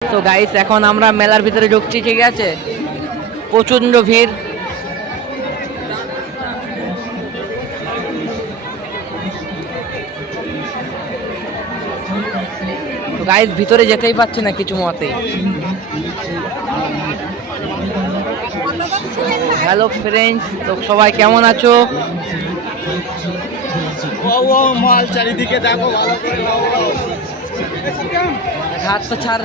তো গাইস এখন আমরা মেলার ভিতরে ঢুকছি, ঠিক আছে? প্রচন্ড ভিড়। তো গাইস ভিতরে যেতেই পারছে না কিছু মতেই। হ্যালো ফ্রেন্ডস, তো সবাই কেমন আছো? মাল চারিদিকে দেখো ভালো করে, হাত তো ছাড়।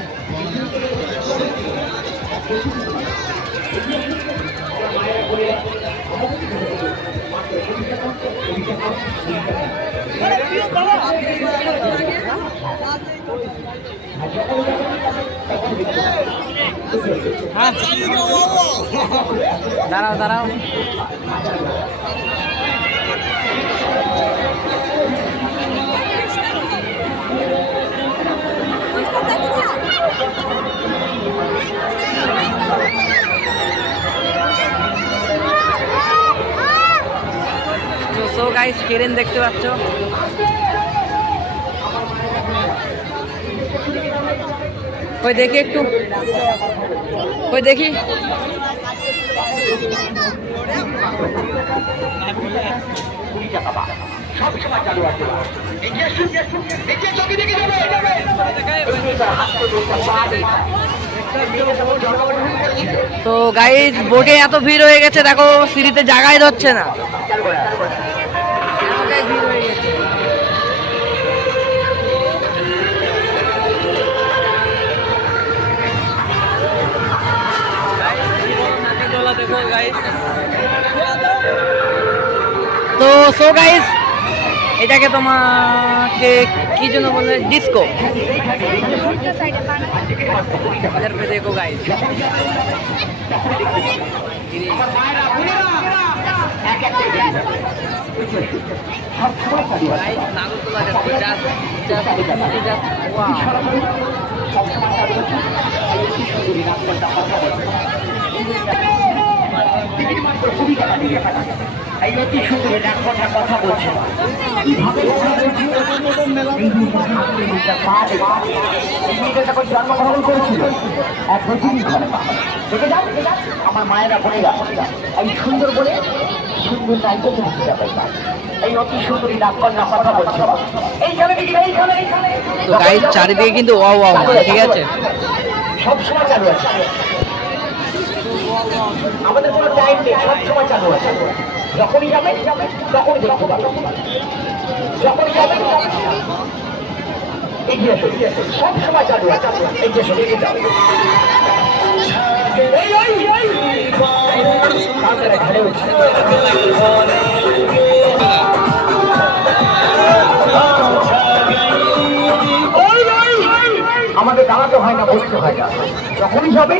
দাঁড়াও দাঁড়াও। সো গাইস কেরেন দেখতে পাচ্ছ, কই দেখি একটু, কই দেখি। তো গাইস বোটে এত ভিড় হয়ে গেছে, দেখো সিঁড়িতে জায়গায় ধরছে না। তো সো গাইস এটাকে তোমাকে কি জন্য বলে, ডিস্কো। इधर पे देखो गाइस, नागरकोला যাচ্ছে, কথা বলছে জন্মগ্রহণ করেছিল এক বছরই ঘরে। দেখে যাও আমার মায়েরা বলে গেছে এই সুন্দর বলে সুন্দর নাইকে দেখতে যাবে, এই অতি সুন্দরী নাগকন্যা কথা বলছে। তো গাইস চারিদিকে কিন্তু ওয়াও ওয়াও, ঠিক আছে? সবসময় চালু আছে, আমাদের কোনো টাইম নেই, সবসময় চালু আছে। যখনই যাবে তখনই দেখতে পাবে, যখনই যাবে এগিয়ে আসো, সবসময় চালু আছে। এগিয়ে আসো, এগিয়ে যাও। আমাদের দাঁড়াতে হয় না, বসতে হয় না, যখনই যাবে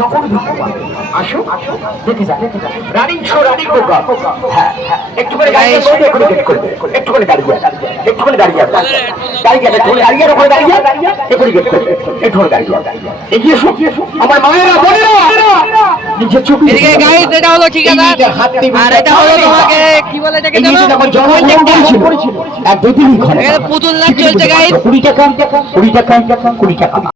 তখনই ঢুকতে পারবে। আসো আসো, দেখে যা দেখে যা। Running show, running programme. হ্যাঁ হ্যাঁ, একটু করে দাঁড়িয়ে করবে, একটু করে দাঁড়িয়ে, একটু করে দাঁড়িয়ে দাঁড়িয়ে দাঁড়িয়ে ওখানে দাঁড়িয়ে এখনই গেট করবে, একটু করে দাঁড়িয়ে এগিয়ে এসো। আমার মায়েরা বোনেরা নিজের চোখে এদিকে গাইস এটা হলো ঠিকাদার, আর এটা হলো তোমাকে কি বলে এটাকে জানো, এক দুই দিন ঘরে পুতুল নাচ চলছে গাইস। 20 টাকা 20 টাকা 20 টাকা।